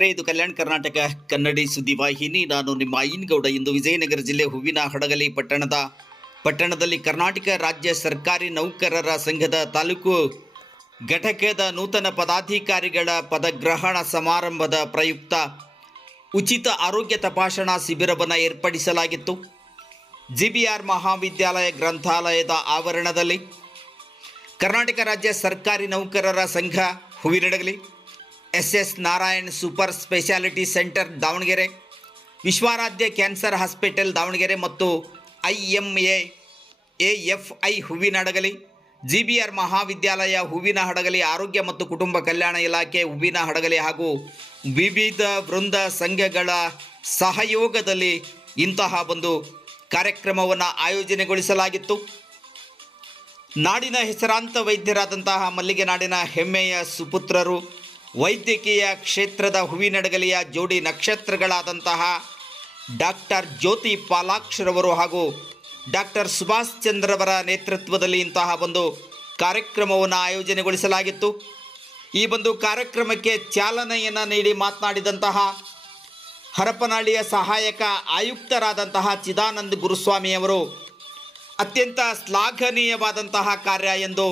ವೀಕ್ಷಕರೇ, ಇದು ಕಲ್ಯಾಣ ಕರ್ನಾಟಕ ಕನ್ನಡಿ ಸುದ್ದಿವಾಹಿನಿ. ನಾನು ನಿಮ್ಮ ಐನ್ಗೌಡ. ಇಂದು ವಿಜಯನಗರ ಜಿಲ್ಲೆ ಹೂವಿನಹಡಗಲಿ ಪಟ್ಟಣದಲ್ಲಿ ಕರ್ನಾಟಕ ರಾಜ್ಯ ಸರ್ಕಾರಿ ನೌಕರರ ಸಂಘದ ತಾಲೂಕು ಘಟಕದ ನೂತನ ಪದಾಧಿಕಾರಿಗಳ ಪದಗ್ರಹಣ ಸಮಾರಂಭದ ಪ್ರಯುಕ್ತ ಉಚಿತ ಆರೋಗ್ಯ ತಪಾಸಣಾ ಶಿಬಿರವನ್ನು ಏರ್ಪಡಿಸಲಾಗಿತ್ತು. ಜಿಬಿಆರ್ ಮಹಾವಿದ್ಯಾಲಯ ಗ್ರಂಥಾಲಯದ ಆವರಣದಲ್ಲಿ ಕರ್ನಾಟಕ ರಾಜ್ಯ ಸರ್ಕಾರಿ ನೌಕರರ ಸಂಘ Hoovinahadagali, S Narayan super speciality centre Davanagere, Vishwaradhya cancer hospital Davanagere ಮತ್ತು IMAAFI ಹೂವಿನಹಡಗಲಿ, ಜಿಬಿಆರ್ ಮಹಾವಿದ್ಯಾಲಯ ಹೂವಿನಹಡಗಲಿ, ಆರೋಗ್ಯ ಮತ್ತು ಕುಟುಂಬ ಕಲ್ಯಾಣ ಇಲಾಖೆ ಹೂವಿನಹಡಗಲಿ ಹಾಗೂ ವಿವಿಧ ವೃಂದ ಸಂಘಗಳ ಸಹಯೋಗದಲ್ಲಿ ಇಂತಹ ಒಂದು ಕಾರ್ಯಕ್ರಮವನ್ನು ಆಯೋಜನೆಗೊಳಿಸಲಾಗಿತ್ತು. ನಾಡಿನ ಹೆಸರಾಂತ ವೈದ್ಯರಾದಂತಹ ಮಲ್ಲಿಗೆ ನಾಡಿನ ಹೆಮ್ಮೆಯ ಸುಪುತ್ರರು, ವೈದ್ಯಕೀಯ ಕ್ಷೇತ್ರದ ಹೂವಿನಹಡಗಲಿಯ ಜೋಡಿ ನಕ್ಷತ್ರಗಳಾದಂತಹ ಡಾಕ್ಟರ್ ಜ್ಯೋತಿ ಪಾಲಾಕ್ಷರವರು ಹಾಗೂ ಡಾಕ್ಟರ್ ಸುಭಾಷ್ ಚಂದ್ರವರ ನೇತೃತ್ವದಲ್ಲಿ ಇಂತಹ ಒಂದು ಕಾರ್ಯಕ್ರಮವನ್ನು ಆಯೋಜನೆಗೊಳಿಸಲಾಗಿತ್ತು. ಈ ಒಂದು ಕಾರ್ಯಕ್ರಮಕ್ಕೆ ಚಾಲನೆಯನ್ನು ನೀಡಿ ಮಾತನಾಡಿದಂತಹ ಹರಪನಹಳ್ಳಿಯ ಸಹಾಯಕ ಆಯುಕ್ತರಾದಂತಹ ಚಿದಾನಂದ ಗುರುಸ್ವಾಮಿಯವರು ಅತ್ಯಂತ ಶ್ಲಾಘನೀಯವಾದಂತಹ ಕಾರ್ಯ ಎಂದು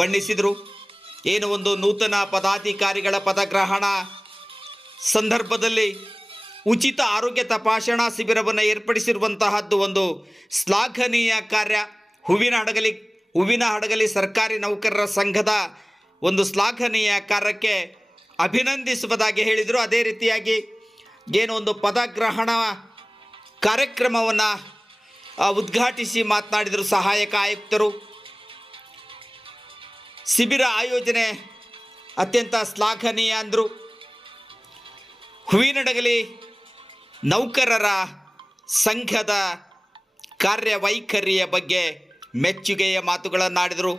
ಬಣ್ಣಿಸಿದರು. ಏನು ಒಂದು ನೂತನ ಪದಾಧಿಕಾರಿಗಳ ಪದಗ್ರಹಣ ಸಂದರ್ಭದಲ್ಲಿ ಉಚಿತ ಆರೋಗ್ಯ ತಪಾಸಣಾ ಶಿಬಿರವನ್ನು ಏರ್ಪಡಿಸಿರುವಂತಹದ್ದು ಒಂದು ಶ್ಲಾಘನೀಯ ಕಾರ್ಯ. ಹೂವಿನಹಡಗಲಿ ಸರ್ಕಾರಿ ನೌಕರರ ಸಂಘದ ಒಂದು ಶ್ಲಾಘನೀಯ ಕಾರ್ಯಕ್ಕೆ ಅಭಿನಂದಿಸುವುದಾಗಿ ಹೇಳಿದರು. ಅದೇ ರೀತಿಯಾಗಿ ಏನು ಒಂದು ಪದಗ್ರಹಣ ಕಾರ್ಯಕ್ರಮವನ್ನು ಉದ್ಘಾಟಿಸಿ ಮಾತನಾಡಿದರು ಸಹಾಯಕ ಆಯುಕ್ತರು. ಶಿಬಿರ ಆಯೋಜನೆ ಅತ್ಯಂತ ಶ್ಲಾಘನೀಯ ಅಂದರು. ಹೂವಿನಹಡಗಲಿ ನೌಕರರ ಸಂಘದ ಕಾರ್ಯವೈಖರಿಯ ಬಗ್ಗೆ ಮೆಚ್ಚುಗೆಯ ಮಾತುಗಳನ್ನಾಡಿದರು.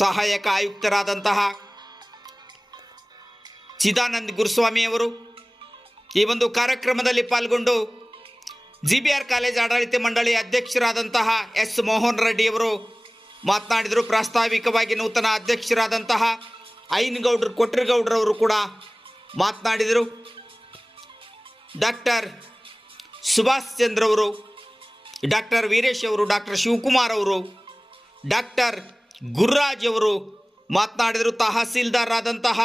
ಸಹಾಯಕ ಆಯುಕ್ತರಾದಂತಹ ಚಿದಾನಂದ ಗುರುಸ್ವಾಮಿಯವರು ಈ ಒಂದು ಕಾರ್ಯಕ್ರಮದಲ್ಲಿ ಪಾಲ್ಗೊಂಡು ಜಿಬಿಆರ್ ಕಾಲೇಜ್ ಆಡಳಿತ ಮಂಡಳಿ ಅಧ್ಯಕ್ಷರಾದಂತಹ ಎಸ್ ಮೋಹನ್ ರೆಡ್ಡಿಯವರು ಮಾತನಾಡಿದರು. ಪ್ರಾಸ್ತಾವಿಕವಾಗಿ ನೂತನ ಅಧ್ಯಕ್ಷರಾದಂತಹ ಐನಗೌಡರು ಕೊಟ್ರಗೌಡರವರು ಕೂಡ ಮಾತನಾಡಿದರು. ಡಾಕ್ಟರ್ ಸುಭಾಷ್ ಚಂದ್ರವರು, ಡಾಕ್ಟರ್ ವೀರೇಶ್ ಅವರು, ಡಾಕ್ಟರ್ ಶಿವಕುಮಾರ್ ಅವರು, ಡಾಕ್ಟರ್ ಗುರುರಾಜ್ ಅವರು ಮಾತನಾಡಿದರು. ತಹಸೀಲ್ದಾರ್ ಆದಂತಹ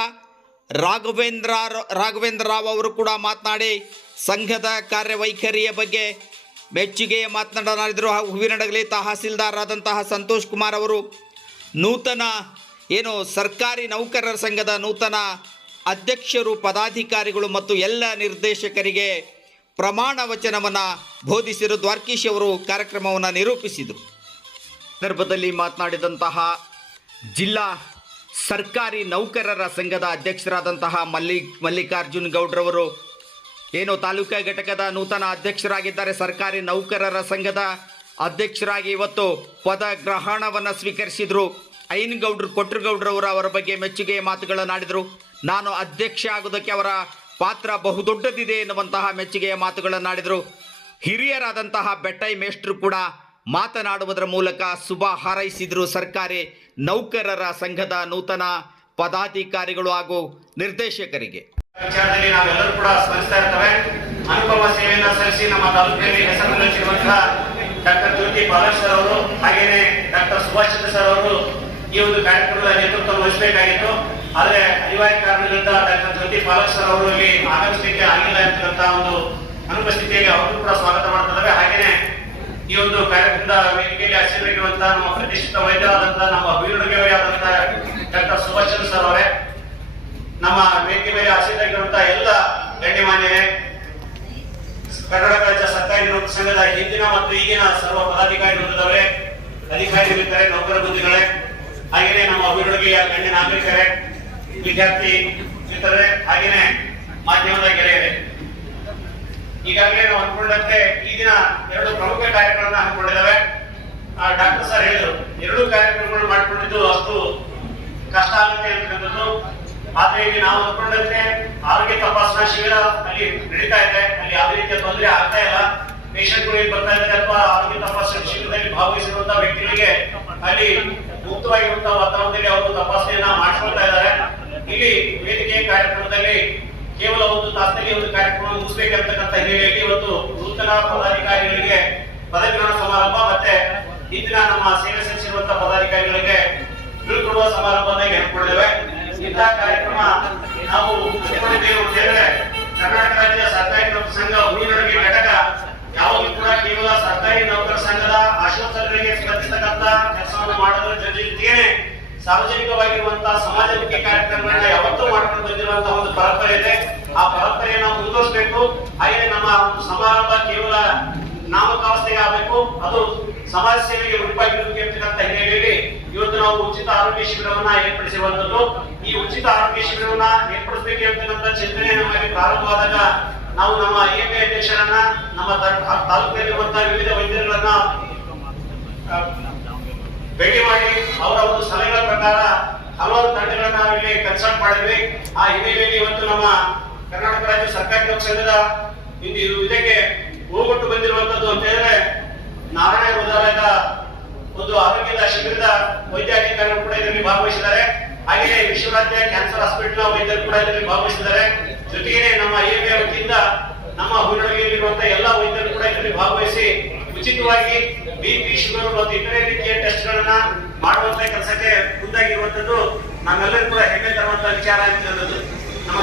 ರಾಘವೇಂದ್ರ ರಾವ್ ಅವರು ಕೂಡ ಮಾತನಾಡಿ ಸಂಘದ ಕಾರ್ಯವೈಖರಿಯ ಬಗ್ಗೆ ಮೆಚ್ಚುಗೆಯ ಮಾತನಾಡಿದರು. ಹೂವಿನಹಡಗಲಿ ತಹಸೀಲ್ದಾರ್ ಆದಂತಹ ಸಂತೋಷ್ ಕುಮಾರ್ ಅವರು ನೂತನ ಸರ್ಕಾರಿ ನೌಕರರ ಸಂಘದ ನೂತನ ಅಧ್ಯಕ್ಷರು, ಪದಾಧಿಕಾರಿಗಳು ಮತ್ತು ಎಲ್ಲ ನಿರ್ದೇಶಕರಿಗೆ ಪ್ರಮಾಣ ವಚನವನ್ನು ಬೋಧಿಸಿದರು. ದ್ವಾರಕೀಶ್ ಅವರು ಕಾರ್ಯಕ್ರಮವನ್ನು ನಿರೂಪಿಸಿದರು. ಸಂದರ್ಭದಲ್ಲಿ ಮಾತನಾಡಿದಂತಹ ಜಿಲ್ಲಾ ಸರ್ಕಾರಿ ನೌಕರರ ಸಂಘದ ಅಧ್ಯಕ್ಷರಾದಂತಹ ಮಲ್ಲಿಕಾರ್ಜುನ್ ಗೌಡ್ರವರು ತಾಲೂಕಾ ಘಟಕದ ನೂತನ ಅಧ್ಯಕ್ಷರಾಗಿದ್ದಾರೆ. ಸರ್ಕಾರಿ ನೌಕರರ ಸಂಘದ ಅಧ್ಯಕ್ಷರಾಗಿ ಇವತ್ತು ಪದಗ್ರಹಣವನ್ನು ಸ್ವೀಕರಿಸಿದರು. ಐನಗೌಡರು ಕೊಟ್ರಗೌಡ್ರವರು ಅವರ ಬಗ್ಗೆ ಮೆಚ್ಚುಗೆಯ ಮಾತುಗಳನ್ನಾಡಿದರು. ನಾನು ಅಧ್ಯಕ್ಷ ಆಗೋದಕ್ಕೆ ಅವರ ಪಾತ್ರ ಬಹುದೊಡ್ಡದಿದೆ ಎನ್ನುವಂತಹ ಮೆಚ್ಚುಗೆಯ ಮಾತುಗಳನ್ನಾಡಿದರು. ಹಿರಿಯರಾದಂತಹ ಬೆಟ್ಟೈ ಮೇಷ್ಟ್ರು ಕೂಡ ಮಾತನಾಡುವುದರ ಮೂಲಕ ಶುಭ ಹಾರೈಸಿದರು. ಸರ್ಕಾರಿ ನೌಕರರ ಸಂಘದ ನೂತನ ಪದಾಧಿಕಾರಿಗಳು ಹಾಗೂ ನಿರ್ದೇಶಕರಿಗೆ ವಿಚಾರದಲ್ಲಿ ನಾವೆಲ್ಲರೂ ಕೂಡ ಸ್ಮರಿಸ್ತಾ ಇರ್ತೇವೆ. ಅನುಪಮ ಸೇವೆಯನ್ನು ಸಲ್ಲಿಸಿ ನಮ್ಮ ತಾಲೂಕಿನಲ್ಲಿ ಹೆಸರು ಗಳಿಸಿರುವಂತಹ ಡಾಕ್ಟರ್ ಜ್ಯೋತಿ ಪಾಲಾಕ್ಷರ್ ಅವರು ಹಾಗೇನೆ ಡಾಕ್ಟರ್ ಸುಭಾಷ್ ಚಂದ್ರ ಸರ್ ಅವರು ಈ ಒಂದು ಕಾರ್ಯಕ್ರಮದ ನೇತೃತ್ವ ವಹಿಸಬೇಕಾಗಿತ್ತು. ಆದರೆ ಅನಿವಾರ್ಯ ಕಾರಣದಿಂದ ಡಾಕ್ಟರ್ ಜ್ಯೋತಿ ಪಾಲಾಕ್ಷರ್ ಅವರು ಇಲ್ಲಿ ಆಗಮಿಸಲಿಕ್ಕೆ ಆಗಿಲ್ಲ ಎಂಬಂತಹ ಒಂದು ಅನುಪಸ್ಥಿತಿಯಲ್ಲಿ ಅವರು ಕೂಡ ಸ್ವಾಗತ ಮಾಡ್ತಿದ್ದಾರೆ. ಹಾಗೇನೆ ಈ ಒಂದು ಕಾರ್ಯಕ್ರಮದ ವೇದಿಕೆಯಲ್ಲಿ ಹಸಿರಾಗಿರುವಂತಹ ನಮ್ಮ ಪ್ರತಿಷ್ಠಿತ ವೈದ್ಯರಾದಂತಹ ನಮ್ಮ ಹೂವಿನಹಡಗಲಿಯಾದಂತಹ ಡಾಕ್ಟರ್ ಸುಭಾಷ್ ಚಂದ್ರ ಸರ್ ಅವರೇ, ನಮ್ಮ ವೇದಿಕೆ ಮೇಲೆ ಹಸಿರಾಗಿರುವಂತಹ ಎಲ್ಲ ಗಣ್ಯಮಾನ್ಯರೇ, ಕರ್ನಾಟಕ ರಾಜ್ಯ ಸರ್ಕಾರಿ ನೌಕರರ ಸಂಘದ ಹಿಂದಿನ ಮತ್ತು ಈಗಿನ ಸರ್ವ ಪದಾಧಿಕಾರಿ ವೃಂದದವರೇ, ಅಧಿಕಾರಿ ಮಿತ್ರರೇ, ನೌಕರ ಬಂಧುಗಳೇ, ಹಾಗೆಯೇ ನಮ್ಮ ಹೂವಿನಹಡಗಲಿಯ ಗಣ್ಯ ನಾಗರಿಕರೇ, ವಿದ್ಯಾರ್ಥಿ ಮಿತ್ರರೇ, ಹಾಗೆಯೇ ಮಾಧ್ಯಮದ ಗೆಳೆಯರೇ, ಈಗಾಗಲೇ ನಾವು ಅಂದ್ಕೊಂಡಂತೆ ಈ ದಿನ 2 ಪ್ರಮುಖ ಕಾರ್ಯಕ್ರಮಗಳನ್ನ ಹಮ್ಮಿಕೊಂಡಿದ್ದೇವೆ. ಡಾಕ್ಟರ್ ಸರ್ ಹೇಳಿದ್ರು 2 ಕಾರ್ಯಕ್ರಮಗಳು ಮಾಡಿಕೊಂಡಿದ್ದು ಅಷ್ಟು ಕಷ್ಟ ಆಗುತ್ತೆ ಅಂತಂದ್ರು. ಆದ್ರೆ ಇಲ್ಲಿ ನಾವು ಅಂದ್ಕೊಂಡಂತೆ ಆರೋಗ್ಯ ತಪಾಸಣಾ ಶಿಬಿರ ಅಲ್ಲಿ ನಡೀತಾ ಇದೆ, ಅಲ್ಲಿ ಯಾವುದೇ ರೀತಿಯ ತೊಂದರೆ ಆಗ್ತಾ ಇಲ್ಲ. ಪೇಷಂಟ್ಗಳು ಏನ್ ಬರ್ತಾ ಇದ್ದಾರೆ ಅಥವಾ ಆರೋಗ್ಯ ತಪಾಸಣಾ ಶಿಬಿರದಲ್ಲಿ ಭಾಗವಹಿಸಿರುವಂತಹ ವ್ಯಕ್ತಿಗಳಿಗೆ ಅಲ್ಲಿ ಮುಕ್ತವಾಗಿರುವಂತಹ ವಾತಾವರಣದಲ್ಲಿ ಅವರು ತಪಾಸಣೆಯನ್ನ ಮಾಡಿಸ್ಕೊಳ್ತಾ ಇದ್ದಾರೆ. ಇಲ್ಲಿ ವೇದಿಕೆ ಕಾರ್ಯಕ್ರಮದಲ್ಲಿ ಕೇವಲ ಒಂದು ತಾಸಿನಲ್ಲಿ ಒಂದು ಕಾರ್ಯಕ್ರಮ ಮುಗಿಸಬೇಕಂತಕ್ಕಂಥ ಹಿನ್ನೆಲೆಯಲ್ಲಿ ಇವತ್ತು ನೂತನ ಪದಾಧಿಕಾರಿಗಳಿಗೆ ಪದಗ್ರಹಣ ಸಮಾರಂಭ ಮತ್ತೆ ಇಂದಿನ ನಮ್ಮ ಸೇವೆ ಸಲ್ಲಿಸಿರುವಂತಹ ಪದಾಧಿಕಾರಿಗಳಿಗೆ ಬೀಳ್ಕೊಡುವ ಸಮಾರಂಭವನ್ನು ಹಮ್ಮಿಕೊಂಡಿದ್ದೇವೆ. ಇಂತಹ ಕಾರ್ಯಕ್ರಮ ನಾವು ಹಮ್ಮಿಕೊಂಡಿದ್ದೇವೆ ಅಂತ ಹೇಳಿದ್ರೆ ಕರ್ನಾಟಕ ರಾಜ್ಯ ಸರ್ಕಾರಿ ನೌಕರ ಸಂಘ ಹೂವಿನಡಗಿ ಘಟಕ ಯಾವಾಗಲೂ ಕೂಡ ಕೇವಲ ಸರ್ಕಾರಿ ನೌಕರ ಸಂಘದ ಆಶೋತ್ತರಗಳಿಗೆ ಸ್ಪಂದಿಸತಕ್ಕಂತ ಕೆಲಸವನ್ನು ಮಾಡೋದ್ರ ಜೊತೆಗೆ ಸಾರ್ವಜನಿಕವಾಗಿರುವಂತಹ ಸಮಾಜಮುಖಿ ಕಾರ್ಯಕ್ರಮಗಳನ್ನ ಯಾವತ್ತೂ ಮಾಡ್ಕೊಂಡು ಬಂದಿರುವಂತಹ ಒಂದು ಪರಂಪರೆ ಇದೆ. ಆ ಪರಂಪರೆಯನ್ನು ಮುಂದುವರಿಸಬೇಕು. ಹಾಗೆ ನಮ್ಮ ಸಮಾರಂಭ ಕೇವಲ ನಾಮಕಾವಸ್ಥೆಗೆ ಆಗಬೇಕು, ಅದು ಸಮಾಜ ಸೇವೆಗೆ ಮುಡಿಪಾಗಿರಬೇಕು ಎಂಬತಕ್ಕಂಥ ಹಿನ್ನೆಲೆಯಲ್ಲಿ ಇವತ್ತು ನಾವು ಉಚಿತ ಆರೋಗ್ಯ ಶಿಬಿರವನ್ನ ಏರ್ಪಡಿಸಿರುವಂತದ್ದು. ಈ ಉಚಿತ ಆರೋಗ್ಯ ಶಿಬಿರವನ್ನ ಏರ್ಪಡಿಸಬೇಕು ಎಂಬತಕ್ಕಂಥ ಚಿಂತನೆ ನಮಗೆ ಪ್ರಾರಂಭವಾದಾಗ ನಾವು ನಮ್ಮ AMA ಅಧ್ಯಕ್ಷರನ್ನ, ನಮ್ಮ ತಾಲೂಕಿನಲ್ಲಿರುವಂತಹ ವಿವಿಧ ವೈದ್ಯರುಗಳನ್ನ ಭೇಟಿ ಮಾಡಿ ಅವರ ಒಂದು ಸಲಹೆಗಳ ಪ್ರಕಾರ ಹಲವಾರು ತಂಡಗಳನ್ನ ನಾವು ಇಲ್ಲಿ ಕನ್ಸಲ್ಟ್ ಮಾಡಿದ್ವಿ. ಆ ಹಿನ್ನೆಲೆಯಲ್ಲಿ ಇವತ್ತು ನಮ್ಮ ಕರ್ನಾಟಕ ರಾಜ್ಯ ಸರ್ಕಾರಿ ನೌಕರ ಸಂಘದ ಇದಕ್ಕೆ ಹೋಗೊಟ್ಟು ಬಂದಿರುವಂತದ್ದು ಅಂತ ಹೇಳಿದ್ರೆ ನಾರಾಯಣ ಹೃದಯದ ಒಂದು ಆರೋಗ್ಯದ ಶಿಬಿರದ ವೈದ್ಯಾಧಿಕಾರಿಗಳು ಕೂಡ ಇದರಲ್ಲಿ ಭಾಗವಹಿಸಿದ್ದಾರೆ. ಹಾಗೆಯೇ ವಿಶ್ವರಾಜ್ಯ ಕ್ಯಾನ್ಸರ್ ಹಾಸ್ಪಿಟಲ್ ವೈದ್ಯರು ಕೂಡ ಇದರಲ್ಲಿ ಭಾಗವಹಿಸಿದ್ದಾರೆ. ಜೊತೆಗೆ ನಮ್ಮ AMA ವತಿಯಿಂದ ನಮ್ಮ ಹೂವಿನಡಗಿಯಲ್ಲಿರುವಂತಹ ಎಲ್ಲಾ ವೈದ್ಯರು ಕೂಡ ಇದರಲ್ಲಿ ಭಾಗವಹಿಸಿ ಉಚಿತವಾಗಿ BP, ಶುಗರ್ ಮತ್ತು ಇತರೆ ರೀತಿಯ ಟೆಸ್ಟ್ ಗಳನ್ನ ಮಾಡುವಂತ ಕೆಲಸಕ್ಕೆ ಮುಂದಾಗಿರುವಂತದ್ದು ನಮ್ಮೆಲ್ಲರೂ ಕೂಡ ಹೆಮ್ಮೆ ತರುವಂತಹ ವಿಚಾರ ಅಂತ ನಮ್ಮ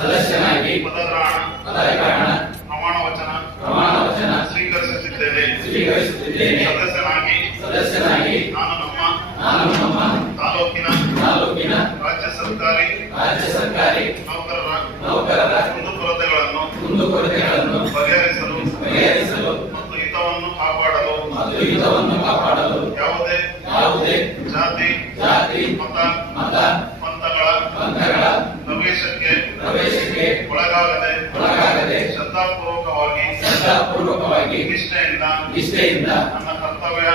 ಸದಸ್ಯನಾಗಿ ಪದಗ್ರಹಣ ಪ್ರಮಾಣ ವಚನ ಸ್ವೀಕರಿಸುತ್ತಿದ್ದೇನೆ. ಸದಸ್ಯನಾಗಿ ನಾನು ನಮ್ಮ ತಾಲೂಕಿನ ರಾಜ್ಯ ಸರ್ಕಾರಿ ನೌಕರರ ಕುಂದುಕೊರತೆಗಳನ್ನು ಬಗೆಹರಿಸಲು ಮತ್ತು ಹಿತವನ್ನು ಕಾಪಾಡಲು ಯಾವುದೇ ಜಾತಿ ಮತ ಪಂಥಗಳ ಪ್ರವೇಶಕ್ಕೆ ಒಳಗಾಗದೆ ಶ್ರದ್ಧಾಪೂರ್ವಕವಾಗಿ ನಿಷ್ಠೆಯಿಂದ ನನ್ನ ಕರ್ತವ್ಯ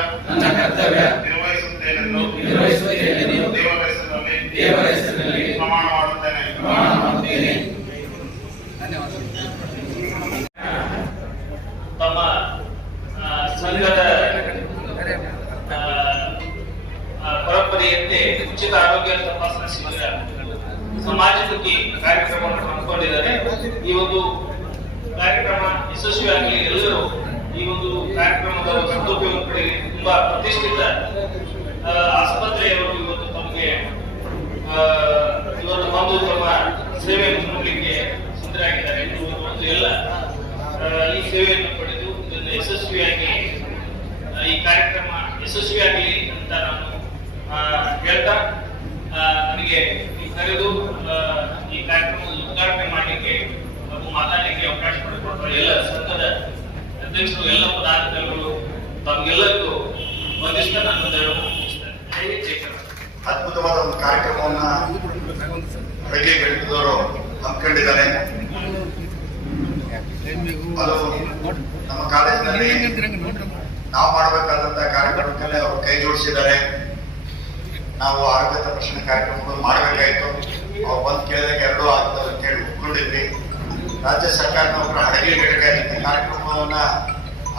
ನಿರ್ವಹಿಸುತ್ತೇನೆಂದು ದೇವರ ಹೆಸರಿನಲ್ಲಿ ಪ್ರಮಾಣ ಮಾಡುತ್ತೇನೆ. ತಮ್ಮ ಸಂಘದ ಪರಂಪರೆಯಂತೆ ಉಚಿತ ಆರೋಗ್ಯ ತಪಾಸಣಾ ಶಿಬಿರ ಸಮಾಜಮುಖಿ ಕಾರ್ಯಕ್ರಮವನ್ನು ಹಮ್ಮಿಕೊಂಡಿದ್ದಾರೆ. ಈ ಒಂದು ಕಾರ್ಯಕ್ರಮ ಯಶಸ್ವಿಯಾಗಲಿ ಎಲ್ಲರೂ ಈ ಒಂದು ಕಾರ್ಯಕ್ರಮದ ಸದುಪಯೋಗ ಪಡೆಯಲಿ. ತುಂಬಾ ಪ್ರತಿಷ್ಠಿತ ಆಸ್ಪತ್ರೆಯವರು ಇವತ್ತು ತಮಗೆ ಇವತ್ತು ಬಂದು ತಮ್ಮ ಸೇವೆಯನ್ನು ನೀಡಲಿಕ್ಕೆ ಸಿದ್ಧರಾಗಿದ್ದಾರೆ. ಎಲ್ಲ ಈ ಸೇವೆಯನ್ನು ಪಡೆದು ಇದನ್ನು ಯಶಸ್ವಿಯಾಗಿ ಈ ಕಾರ್ಯಕ್ರಮ ಯಶಸ್ವಿಯಾಗಲಿ ಅಂತ ನಾನು ಹೇಳ್ತಾ ನನಗೆ ಕರೆದು ಈ ಕಾರ್ಯಕ್ರಮವನ್ನು ಉದ್ಘಾಟನೆ ಮಾಡಲಿಕ್ಕೆ ಹಾಗೂ ಮಾತಾಡಲಿಕ್ಕೆ ಅವಕಾಶ ಮಾಡಿಕೊಡುವ ಎಲ್ಲ ಸಂಘದ ಅಧ್ಯಕ್ಷರು, ಎಲ್ಲ ಪದಾಧಿಕಾರಿಗಳು ತಮಗೆಲ್ಲರಿಗೂ ಒಂದಿಷ್ಟ ನಾನು ಅದ್ಭುತವಾದ ಒಂದು ಕಾರ್ಯಕ್ರಮವನ್ನ ಬೆಳಗ್ಗೆ ಗಣಿತದವರು ಹಮ್ಮಿಕೊಂಡಿದ್ದಾರೆ. ಅದು ನಮ್ಮ ಕಾಲೇಜಿನಲ್ಲಿ ನಾವು ಮಾಡಬೇಕಾದಂತಹ ಕಾರ್ಯಕ್ರಮಕ್ಕೆ ಅವರು ಕೈ ಜೋಡಿಸಿದ್ದಾರೆ. ನಾವು ಆರೋಗ್ಯ ತಪಾಸಣೆ ಕಾರ್ಯಕ್ರಮಗಳು ಮಾಡಬೇಕಾಯ್ತು. ಅವ್ರು ಬಂದು ಕೇಳಿದಾಗ ಎರಡೂ ಆಗ್ತದೆ ಕೇಳಿ ಒಪ್ಕೊಂಡಿದ್ವಿ. ರಾಜ್ಯ ಸರ್ಕಾರ ನೌಕರ ಹಡಗಿ ಘಟಕ ಇಂಥ ಕಾರ್ಯಕ್ರಮವನ್ನ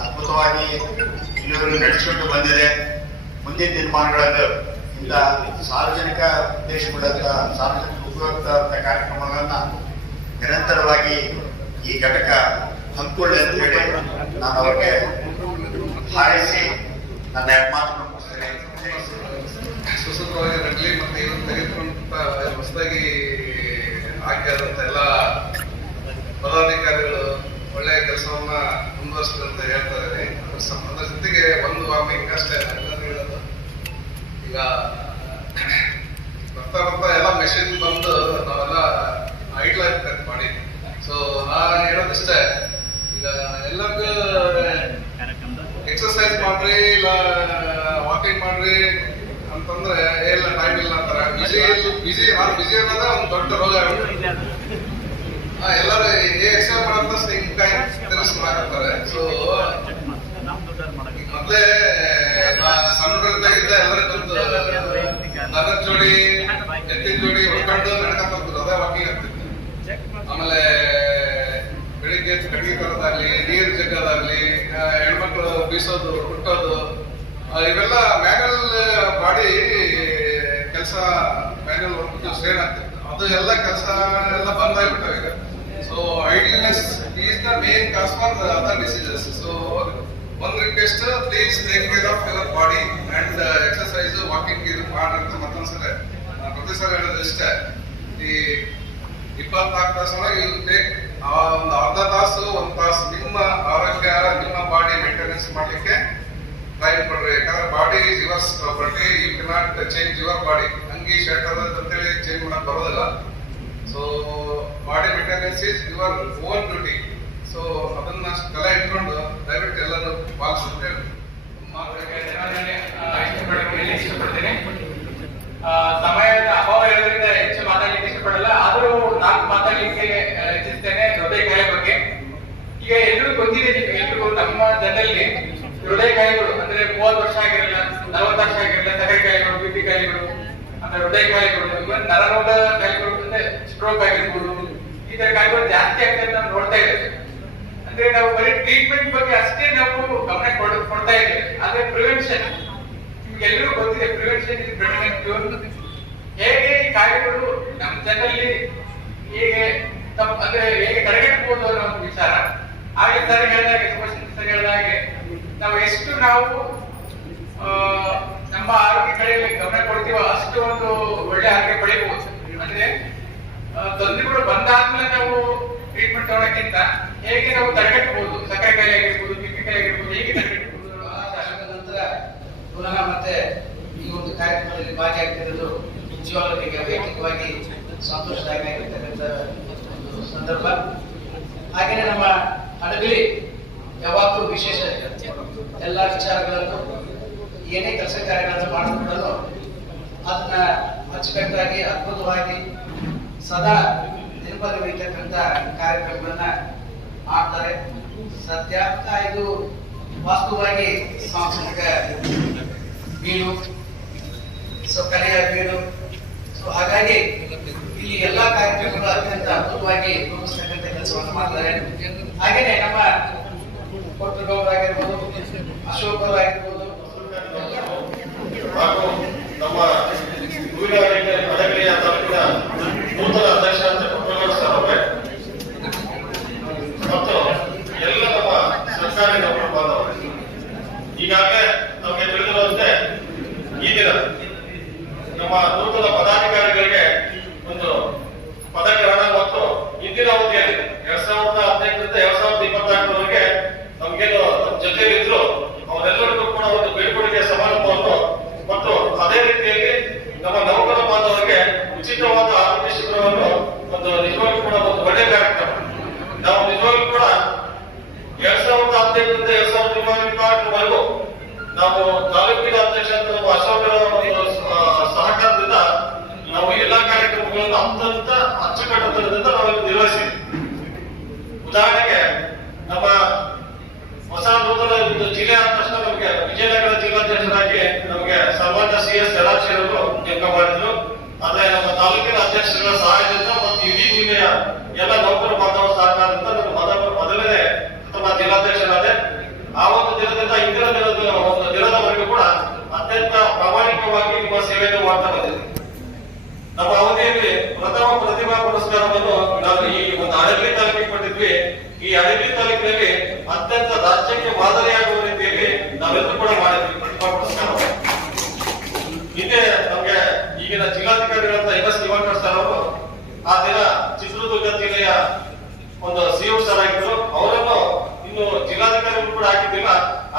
ಅದ್ಭುತವಾಗಿ ಇಲ್ಲಿವರೆಗೂ ನಡೆಸಿಕೊಂಡು ಬಂದಿದೆ. ಮುಂದಿನ ದಿನಮಾನಗಳಲ್ಲಿ ಇಂಥ ಸಾರ್ವಜನಿಕ ಉದ್ದೇಶಗಳಂತ ಸಾರ್ವಜನಿಕ ಉಪಯುಕ್ತ ಕಾರ್ಯಕ್ರಮಗಳನ್ನ ನಿರಂತರವಾಗಿ ಈ ಘಟಕ ಹಮ್ಮಿಕೊಳ್ಳಿ ಅಂತ ಹೇಳಿ ನಾನು ಅವರಿಗೆ ಹಾರೈಸಿ ನನ್ನ ಮಾತನ್ನು ಮುಗಿಸ್ತೇನೆ. ಸುಸೂತ್ರವಾಗಿ ನಡಲಿ ಮತ್ತು ಇವತ್ತು ತೆಗೆದುಕೊಂಡ ಹೊಸದಾಗಿ ಆಯ್ಕೆಯಾದಂಥ ಎಲ್ಲ ಪದಾಧಿಕಾರಿಗಳು ಒಳ್ಳೆಯ ಕೆಲಸವನ್ನ ಮುಂದುವರಿಸಿದೆ ಅಂತ ಹೇಳ್ತಾರೆ. ಅದ್ರ ಜೊತೆಗೆ ಒಂದು ವಾರ್ನಿಂಗ್ ಅಷ್ಟೇ ಎಲ್ಲರೂ ಹೇಳೋದು, ಈಗ ಬರ್ತಾ ಬರ್ತಾ ಎಲ್ಲ ಮೆಷಿನ್ ಬಂದು ನಾವೆಲ್ಲ ಐಡ್ಲ್ ಆಗ್ತದೆ ಮಾಡಿ. ಸೊ ನಾ ಹೇಳೋದಿಷ್ಟೇ, ಈಗ ಎಲ್ಲರಿಗೂ ಎಕ್ಸರ್ಸೈಸ್ ಮಾಡ್ರಿ ಇಲ್ಲ ವಾಕಿಂಗ್ ಮಾಡ್ರಿ ಅಂತಂದ್ರೆ ಎಲ್ಲ ಟೈಮ್ ಇಲ್ಲ ಅಂತಾರ. ಬಿಜಿ ಅನ್ನೋದೇ ಒಂದು ದೊಡ್ಡ ರೋಗ. ಎಲ್ಲರೂ ಎಕ್ಸರ್ಸೈಸ್ ಮಾಡಂತ ತಿರ್ಸ್ಮಾಡ್ತಾರೆ. ಸೊ ಮೊದ್ಲೇ ಸಣ್ಣದಾಗಿದ್ದ ಎಲ್ಲರೂ ದನದ ಜೋಡಿ ಎತ್ತಿನ ಜೋಡಿ ಹೊಡ್ಕೊಂಡು ನಡ್ಕೊಂಡ್ ಅದೇ ವಾಕಿಂಗ್ ಆಗ್ತಿತ್ತು. ಆಮೇಲೆ ಬೆಳಿಗ್ಗೆ ಕಟ್ಟಿಗೆ ತರೋದಾಗ್ಲಿ, ನೀರು ಜಗ್ಗೋದಾಗ್ಲಿ, ಹೆಣ್ಮಕ್ಳು ಬೀಸೋದು, ಹುಟ್ಟೋದು, ಇವೆಲ್ಲ ಮ್ಯಾನುವಲ್ ಬಾಡಿ ಕೆಲಸ, ಮ್ಯಾನುವಲ್ ವರ್ಕ್ ಸ್ಟ್ರೇನ್ ಆಗ್ತಿತ್ತು. ಅದು ಎಲ್ಲ ಕೆಲಸ ಎಲ್ಲ ಬಂದಾಗ್ಬಿಟ್ಟವೆ ಈಗ. So idleness is the main cause for other diseases. So ಒಂದು request, please take care of your body and exercise, walking ಇದು ಮಾಡ್ರಿ ಅಂತ ಮತ್ತೊಂದ್ಸಲ ಪ್ರತಿ ಸಲ ಹೇಳೋದು ಇಷ್ಟೇ. ಈ 24 ತಾಸೊಳಗೆ ಇದು ಟೇಕ್ ಒಂದು ಅರ್ಧ ತಾಸು, 1 ತಾಸು ನಿಮ್ಮ ಆರೋಗ್ಯ, ನಿಮ್ಮ ಬಾಡಿ ಮೇಂಟೆನೆನ್ಸ್ ಮಾಡ್ಲಿಕ್ಕೆ ಟೈಮ್ ಕೊಡ್ರಿ. ಯಾಕಂದ್ರೆ body is yours property, you cannot change your body. ಅಂಗಿ ಶರ್ಟ್ ಅಂತೇಳಿ ಚೇಂಜ್ ಮಾಡಕ್ ಬರೋದಿಲ್ಲ. So body maintenance is your own duty. So ಅದನ್ನ ಕಲೆ ಇಟ್ಕೊಂಡು ದಯವಿಟ್ಟು ಎಲ್ಲರೂ ಪಾಲಿಸುತ್ತೆ. ಇಷ್ಟಪಡ್ತೇನೆ. ಸಮಯದ ಅಭಾವ ಇರೋದ್ರಿಂದ ಹೆಚ್ಚು ಮಾತಾಡ್ಲಿಕ್ಕೆ ಇಷ್ಟಪಡಲ್ಲ, ಆದರೂ 4 ಮಾತಾಡ್ಲಿಕ್ಕೆ ಇಚ್ಛಿಸ್ತೇನೆ ಹೃದಯ ಕಾಯಿಲೆ ಬಗ್ಗೆ. ಈಗ ಎಲ್ರಿಗೂ ಗೊತ್ತಿದೆ, ಎಲ್ರಿಗೂ ನಮ್ಮ ಜನರಲ್ಲಿ ಹೃದಯ ಕಾಯಿಲೆಗಳು ಅಂದ್ರೆ 30 ವರ್ಷ ಆಗಿರಲಿಲ್ಲ, 40 ವರ್ಷ ಆಗಿರಲಿಲ್ಲ, ಸಕ್ಕರೆ ಕಾಯಿಲೆಗಳು, ಬಿಪಿ ಕಾಯಿಲೆಗಳು, ಅಂದ್ರೆ ಹೃದಯ ಕಾಯಿಲೆಗಳು, ಇವನ್ ನರರೋಗ ಕಾಯಿಲೆಗಳು, ಅಂದ್ರೆ ಸ್ಟ್ರೋಕ್ ಆಗಿರ್ಬೋದು, ಈ ತರ ಕಾಯಿಲೆಗಳು ಜಾಸ್ತಿ ಆಗ್ತದೆ ನಾವು ನೋಡ್ತಾ ಇದ್ದೇವೆ. ಅಂದ್ರೆ ನಾವು ಬರೀ ಟ್ರೀಟ್ಮೆಂಟ್ ಬಗ್ಗೆ ಅಷ್ಟೇ ನಾವು ಗಮನ ಕೊಡ್ತಾ ಇದ್ದೇವೆ. ಆದ್ರೆ ಪ್ರಿವೆನ್ಷನ್ ನಿಮ್ಗೆಲ್ಲರಿಗೂ ಗೊತ್ತಿದೆ, prevention is better than cure. ಹೇಗೆ ಈ ಕಾಯಿಲೆಗಳು ನಮ್ಮ ಜನರಲ್ಲಿ ಹೇಗೆ ಅಂದ್ರೆ ಹೇಗೆ ತಡೆಗಟ್ಟಬಹುದು ಅನ್ನೋ ಒಂದು ವಿಚಾರ. ಹಾಗೆ ಸರ್ ಹೇಳಿದಾಗೆ ನಾವು ಎಷ್ಟು ನಮ್ಮ ಆರೋಗ್ಯ ಕಡೆಯಲ್ಲಿ ಗಮನ ಕೊಡ್ತೀವೋ ಅಷ್ಟು ಒಂದು ಒಳ್ಳೆ ಆರೋಗ್ಯ ಪಡೆಯಬಹುದು. ಅಂದ್ರೆ ತೊಂದರೆಗಳು ಬಂದಾದ್ಮೇಲೆ ನಾವು ಟ್ರೀಟ್ಮೆಂಟ್ ತಗೊಳ್ಳೋಕ್ಕಿಂತ ಹೇಗೆ ನಾವು ತಡೆಗಟ್ಟಬಹುದು, ಸಕ್ಕರೆ ಕಾಯಿಲೆ ಆಗಿರ್ಬೋದು, ಬಿಪಿ ಕಾಯಿಲೆ ಆಗಿರ್ಬೋದು, ಹೇಗೆ ತಡೆಗಟ್ಟಬಹುದು. ನಂತರ ಪುನಃ ಮತ್ತೆ ಈ ಒಂದು ಕಾರ್ಯಕ್ರಮದಲ್ಲಿ ಭಾಗಿಯಾಗ್ತಿರೋದು ನಿಜವಾಗ್ಲೂ ಈಗ ವೈಯಕ್ತಿಕವಾಗಿ ಸಂತೋಷದಾಯಕವಾಗಿರ್ತಕ್ಕಂಥ ಒಂದು ಸಂದರ್ಭ. ಹಾಗೆಯೇ ನಮ್ಮ ಹಡಗಲಿ ಯಾವಾಗಲೂ ವಿಶೇಷ ಎಲ್ಲ ವಿಚಾರಗಳನ್ನು, ಏನೇ ಕೆಲಸ ಕಾರ್ಯಗಳನ್ನು ಮಾಡಿಕೊಂಡಲು ಅದನ್ನ ಅಚ್ಚುಕಟ್ಟಾಗಿ, ಅದ್ಭುತವಾಗಿ, ಸದಾ ನಿರ್ಬಂಧವಿರ್ತಕ್ಕಂಥ ಕಾರ್ಯಕ್ರಮಗಳನ್ನ ಮಾಡ್ತಾರೆ. ಸತ್ಯ ಇದು ವಾಸ್ತವವಾಗಿ ಸಾಂಸ್ಕೃತಿಕ ಬೀಡು, ಕಲೆಯ ಬೀಡು. ಸೊ ಹಾಗಾಗಿ ಇಲ್ಲಿ ಎಲ್ಲಾ ಕಾರ್ಯಕ್ರಮಗಳು ಅತ್ಯಂತ ಅದ್ಭುತವಾಗಿ ರೂಪಿಸ್ತಕ್ಕಂಥ ಕೆಲಸವನ್ನು ಮಾಡ್ತಾರೆ. ಹಾಗೇನೆ ನಮ್ಮ ಕೊಟ್ಟಗೌಡರಾಗಿರ್ಬೋದು, ಅಶೋಕ್ ಅವರಾಗಿರ್ಬೋದು, ಹಾಗೂ ನಮ್ಮ ಹಡಗಲಿಯ ತಾಲೂಕಿನ ನೂತನ ಅಧ್ಯಕ್ಷ ಅಂತ ಕೊಟ್ಟಗೌಡ ಸರ್ ಅವರೇ, ಮತ್ತು ಎಲ್ಲ ನಮ್ಮ ಸರ್ಕಾರಿ ನೌಕರ ಬಾಂಧವರೇ, ಈಗಾಗಲೇ ನಮಗೆ ತಿಳಿದಿರುವಂತೆ ಈ ದಿನ ನಮ್ಮ ನೂತನ ಪದಾಧಿಕಾರಿಗಳಿಗೆ ಒಂದು ಪದಗ್ರಹಣ ಮತ್ತು ಇಂದಿನ ಅವಧಿಯಲ್ಲಿ 2015ರಿಂದ 2024ರವರೆಗೆ ನಮ್ಗೇನು ನಮ್ಮ ಜೊತೆಯಲ್ಲಿದ್ರು ಅವರೆಲ್ಲರಿಗೂ ಕೂಡ ಒಂದು ಬೀಳ್ಕೊಡುಗೆ ಸಮಾರಂಭವನ್ನು ಮತ್ತು ಅದೇ ರೀತಿಯಲ್ಲಿ ನಮ್ಮ ನೌಕರ ಬಾಂಧವರಿಗೆ ಉಚಿತವಾದ ಆರೋಗ್ಯ ಶಿಬಿರವನ್ನು ಒಂದು ನಿಜವಾಗ್ಲೂ ಕೂಡ ಒಂದು ಒಳ್ಳೆ ಕಾರ್ಯಕ್ರಮ. ನಾವು ನಿಜವಾಗ್ಲೂ ಕೂಡ 2015ರಿಂದ 2024ವರೆಗೂ ನಾವು ತಾಲೂಕಿನ ಅಧ್ಯಕ್ಷ ನಮ್ಮ ಅಶೋಕರ ಒಂದು ಸಹಕಾರದಿಂದ ನಾವು ಎಲ್ಲಾ ಕಾರ್ಯಕ್ರಮಗಳನ್ನು ಅತ್ಯಂತ ಅಚ್ಚುಕಟ್ಟುತನದಿಂದ ನಾವು ನಿರ್ವಹಿಸಿದ್ವಿ. ಉದಾಹರಣೆಗೆ ನಮ್ಮ ಹೊಸ ನೂತನ ಜಿಲ್ಲೆ ಆದ ತಕ್ಷಣ ನಮಗೆ ವಿಜಯನಗರ ಜಿಲ್ಲಾಧ್ಯಕ್ಷರಾಗಿ ನಮಗೆ ಸನ್ಮಾನ್ಯ CS ಜಲಾಶಯರವರು ನೇಮಕ ಮಾಡಿದ್ರು. ಆದ್ರೆ ನಮ್ಮ ತಾಲೂಕಿನ ಅಧ್ಯಕ್ಷರ ಸಹಾಯದಿಂದ ಮತ್ತು ಇಡೀ ಜಿಲ್ಲೆಯ ಎಲ್ಲ ನೌಕರ ಬಾಂಧವ ಸಹಕಾರದಿಂದ ನಾನು ಮೊದಲನೇ ನಮ್ಮ ಜಿಲ್ಲಾಧ್ಯಕ್ಷರಾದೆ. ಆ ಒಂದು ದಿನದಿಂದ ಇಂದಿನ ದಿನದ ಒಂದು ದಿನದವರೆಗೂ ಕೂಡ ಅತ್ಯಂತ ಪ್ರಾಮಾಣಿಕವಾಗಿ ನಿಮ್ಮ ಸೇವೆಯನ್ನು ಮಾಡ್ತಾ ಬಂದಿದೆ. ನಮ್ಮ ಅವಧಿಯಲ್ಲಿ ಪ್ರಥಮ ಪ್ರತಿಭಾ ಪುರಸ್ಕಾರವನ್ನು ನಾವು ಈ ಒಂದು ಹಡಗಲಿ ತಾಲೂಕಿಗೆ ಕೊಟ್ಟಿದ್ವಿ. ಈ ಹಡಗಲಿ ತಾಲೂಕಿನಲ್ಲಿ ಅತ್ಯಂತ ರಾಜ್ಯಕ್ಕೆ ಮಾದರಿಯಾಗುವ ರೀತಿಯಲ್ಲಿ ನಾವೆಲ್ಲರೂ ಕೂಡ ಮಾಡಿದ್ವಿ ಪ್ರತಿಭಾ ಪುರಸ್ಕಾರ. ಹಿಂದೆ ನಮಗೆ ಈಗಿನ ಜಿಲ್ಲಾಧಿಕಾರಿಗಳಂತ MS ದಿವಾಕರ್ ಸರ್ ಅವರು ಆ ದಿನ ಚಿತ್ರದುರ್ಗ ಜಿಲ್ಲೆಯ ಒಂದು ಸಿಒ ಸರ್ ಆಗಿದ್ರು, ಅವರನ್ನು ಇನ್ನು ಜಿಲ್ಲಾಧಿಕಾರಿಗಳು ಕೂಡ ಹಾಕಿದ್ದಿಲ್ಲ.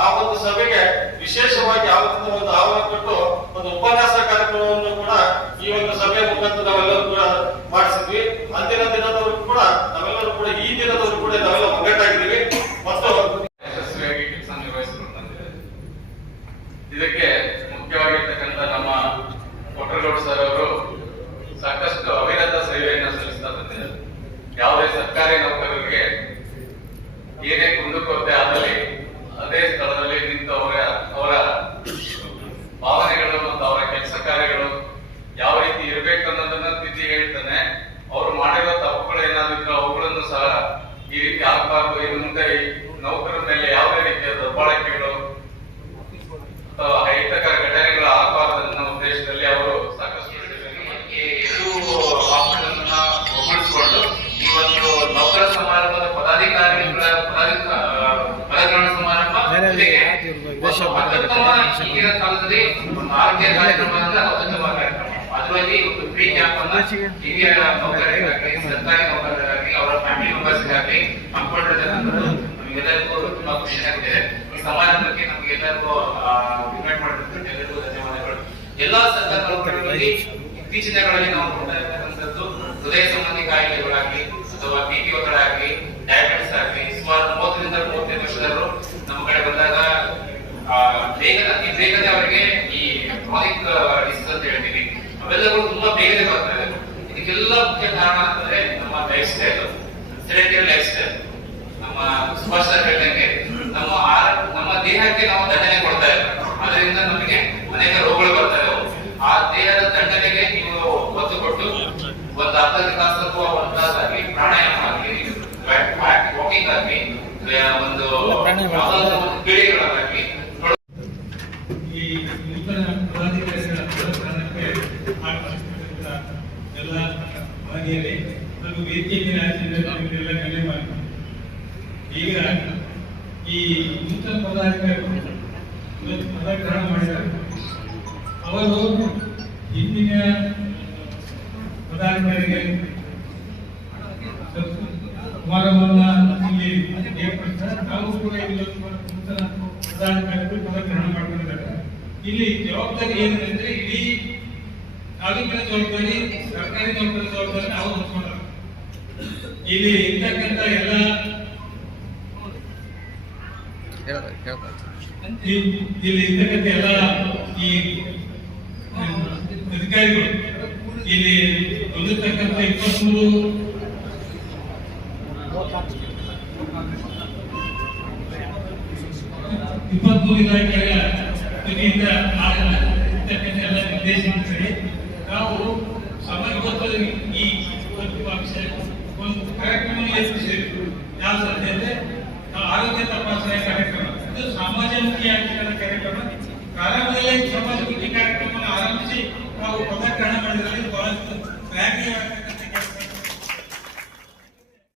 ಆ ಒಂದು ಸಭೆಗೆ ವಿಶೇಷವಾಗಿ ಆವತ್ತಿನ ಒಂದು ಆಹ್ವಾನ ಕೊಟ್ಟು ಒಂದು ಉಪನ್ಯಾಸ ಕಾರ್ಯಕ್ರಮವನ್ನು ಕೂಡ ಈ ಒಂದು ಸಭೆಯ ಮುಖಾಂತರ ನಾವೆಲ್ಲರೂ ಕೂಡ ಮಾಡಿಸಿದ್ವಿ. ಅಂದಿನ ದಿನದವರೆಗೂ ಕೂಡ ನಾವೆಲ್ಲರೂ ಕೂಡ ಈ ದಿನದವರೆಗೂ ಕೂಡ ನಾವೆಲ್ಲ ಒಗ್ಗಟ್ಟಾಗಿದ್ದೀವಿ ಮತ್ತು ಯಶಸ್ವಿಯಾಗಿ ಕೆಲಸ ನಿರ್ವಹಿಸಿಕೊಂಡು ಬಂದಿದೆ. ಇದಕ್ಕೆ ಮುಖ್ಯವಾಗಿರ್ತಕ್ಕಂಥ ನಮ್ಮ ಕೊಟ್ರಗೌಡ ಸರ್ ಅವರು ಸಾಕಷ್ಟು ಅವಿರತ ಸೇವೆಯನ್ನು ಸಲ್ಲಿಸ್ತಾ ಬಂದಿದ್ದಾರೆ. ಯಾವುದೇ ಸರ್ಕಾರಿ ನೌಕರರಿಗೆ ಏನೇ ಕುಂದುಕೊರತೆ ಆದಲ್ಲಿ ಅದೇ ಸ್ಥಳದಲ್ಲಿ ನಿಂತು ಅವರ ಭಾವನೆಗಳು ಮತ್ತು ಅವರ ಕೆಲಸ ಕಾರ್ಯಗಳು ಯಾವ ರೀತಿ ಇರಬೇಕು ಅನ್ನೋದನ್ನ ತಿದ್ದಿ ಹೇಳ್ತಾನೆ. ಅವರು ಮಾಡಿರೋ ತಪ್ಪುಗಳು ಏನಾದ್ರು ಅವುಗಳನ್ನು ಸಹ ಈ ರೀತಿ ಆಗಬಾರ್ದು, ಇನ್ನು ಮುಂದೆ ನೌಕರರ ಮೇಲೆ ಯಾವುದೇ ರೀತಿಯ ದಬ್ಬಾಳಿಕೆಗಳು ಅಥವಾ ಅಹಿತಕರ ಘಟನೆಗಳು ಆಗಬಾರ್ದು ಅನ್ನೋ ಉದ್ದೇಶದಲ್ಲಿ ಅವರು ಸಾಕಷ್ಟು ಒಗ್ಗೂಡಿಸಿಕೊಂಡು ಈ ಒಂದು ನೌಕರ ಸಮಾರಂಭದ ಪದಾಧಿಕಾರಿಗಳ ಪದಗ್ರಹಣ ಸಮಾರಂಭ ಈಗಿನ ಕಾಲದಲ್ಲಿ ಒಂದು ಆರೋಗ್ಯ ಕಾರ್ಯಕ್ರಮದಿಂದ ಅತ್ಯುತ್ತಮ ಕಾರ್ಯಕ್ರಮ. ಅದರಲ್ಲಿ ಒಂದು ಫ್ರೀ ಕ್ಯಾಂಪ್ ಅನ್ನ ಹಿರಿಯ ನೌಕರರಿಗಾಗಿ, ಸರ್ಕಾರಿ ನೌಕರರಿಗಾಗಿ, ಅವರ ಫ್ಯಾಮಿಲಿ ಮೆಂಬರ್ಸ್ಗಾಗಿ ಹಮ್ಮಿಕೊಂಡಿದ್ದಾರೆ. ನಮಗೆಲ್ಲರಿಗೂ ತುಂಬಾ ಖುಷಿಯಾಗಿದೆ. ಈ ಸಮಾರಂಭಕ್ಕೆ ನಮಗೆಲ್ಲರಿಗೂ ಇನ್ವೈಟ್ ಮಾಡಿದ್ದಕ್ಕೆ ಎಲ್ಲರಿಗೂ ಧನ್ಯವಾದಗಳು. ಎಲ್ಲಾ ಸರ್ಕಾರಿ ನೌಕರರಲ್ಲಿ ಇತ್ತೀಚಿನ ದಿನಗಳಲ್ಲಿ ನಾವು ನೋಡ್ತಾ ಇರ್ತಕ್ಕಂಥದ್ದು ಹೃದಯ ಸಂಬಂಧಿ ಕಾಯಿಲೆಗಳಾಗಲಿ ಅಥವಾ ಬಿಪಿ ಒತ್ತಡ ಆಗಲಿ, ಡಯಾಬಿಟಿಸ್ ಆಗಲಿ, ಸುಮಾರು 30ರಿಂದ 35 ವರ್ಷದವರು ನಮ್ಮ ಕಡೆ ಬಂದಾಗ ಅತಿ ಬೇಗನೆ ಅವರಿಗೆ ಈ ಕ್ರಾನಿಕ್ ಡಿಸೀಸ್ ಅಂತ ಹೇಳ್ತೀವಿ, ಅವೆಲ್ಲಗಳು ತುಂಬಾ ಬೇಗನೆ ಬರ್ತದೆ. ಇದಕ್ಕೆಲ್ಲ ಮುಖ್ಯ ಕಾರಣ ಅಂತಂದ್ರೆ ನಮ್ಮ life style, sedentary life style. ನಮ್ಮ ಸುಭಾಷ್ ಸರ್ ಹೇಳಿದಂಗೆ ನಮ್ಮ ದೇಹಕ್ಕೆ ನಾವು ದಂಡನೆ ಕೊಡ್ತಾ ಇದ್ದೇವೆ, ಅದರಿಂದ ನಮಗೆ ಅನೇಕ ರೋಗಗಳು ಬರ್ತಾ ಇದಾವೆ. ಆ ದೇಹದ ದಂಡನೆಗೆ ನೀವು ಒತ್ತು ಕೊಟ್ಟು ಒಂದು ಅರ್ಧ ತಾಸು ಅಥವಾ 1 ತಾಸಾಗಿ ಪ್ರಾಣಾಯಾಮ ಆಗಲಿ, ವಾಕಿಂಗ್ ಆಗಲಿ, ಒಂದು ಪೀಳಿಗೆಗಳಾಗಲಿ ಈ ನೂತನ ಪದಾಧಿಕಾರಿಗಳ ಸ್ಥಾನಕ್ಕೆ ಆಗಮಿಸಿರ್ತಕ್ಕಂಥ ಎಲ್ಲ ಭಾಗಿಯರೇ ಹಾಗೂ ವೇದಿಕೆಗೆ ಆಚರಣೆಲ್ಲ ಗಣ್ಯಮಾನ. ಈಗ ಈ ನೂತನ ಪದಾಧಿಕಾರಿಗಳು ಪದಗ್ರಹಣ ಮಾಡಿದ್ದಾರೆ. ಅವರು ಹಿಂದಿನ ಪದಾಧಿಕಾರಿಗೆ ಸಮಾರಂಭವನ್ನ ಇಲ್ಲಿ ಏರ್ಪಡಿಸ್ತಾರೆ. ನಾವು ಕೂಡ ಇಲ್ಲಿ ನೂತನ ಪದಾಧಿಕಾರಿಗಳು ಪದಗ್ರಹಣ ಮಾಡಿಕೊಂಡಿದ್ದಾರೆ. ಇಲ್ಲಿ ಜವಾಬ್ದಾರಿ ಏನಿದೆ ಅಂದ್ರೆ ಇಡೀ ತಾಲೂಕಿನ ಜವಾಬ್ದಾರಿ, ಸರ್ಕಾರಿ ನೌಕರ ಜವಾಬ್ದಾರಿ ನಾವು ಹೊತ್ಕೊಂಡಾರ. ಇಲ್ಲಿ ಇರ್ತಕ್ಕಂಥ ಎಲ್ಲ ಇಲ್ಲಿ ಇರ್ತಕ್ಕಂಥ ಎಲ್ಲ ಈ ಅಧಿಕಾರಿಗಳು ಇಲ್ಲಿ ಬಂದಿರ್ತಕ್ಕಂಥ 23 ಇಲಾಖೆಯ ವತಿಯಿಂದ ಇರ್ತಕ್ಕಂಥ ಎಲ್ಲ ನಿರ್ದೇಶಕರಿಗೆ ನಾವು ಸಮರ್ಪಕ ಈ ಒಂದು ಕಾರ್ಯಕ್ರಮ ಏರ್ಪಡಿಸಿದ್ವಿ. ಯಾವ ಸಂಸ್ಥೆ ಅಂದ್ರೆ ಆರೋಗ್ಯ ತಪಾಸಣೆ ಕಾರ್ಯಕ್ರಮ. ಇದು ಸಮಾಜಮುಖಿ ಕಾರ್ಯಕ್ರಮ. ಪ್ರಾರಂಭದಲ್ಲೇ ಸಮಾಜಮುಖಿ ಕಾರ್ಯಕ್ರಮ ಆರಂಭಿಸಿ ನಾವು ಪದಗ್ರಹಣ ಮಾಡಿದ್ರೆ ಬಹಳಷ್ಟು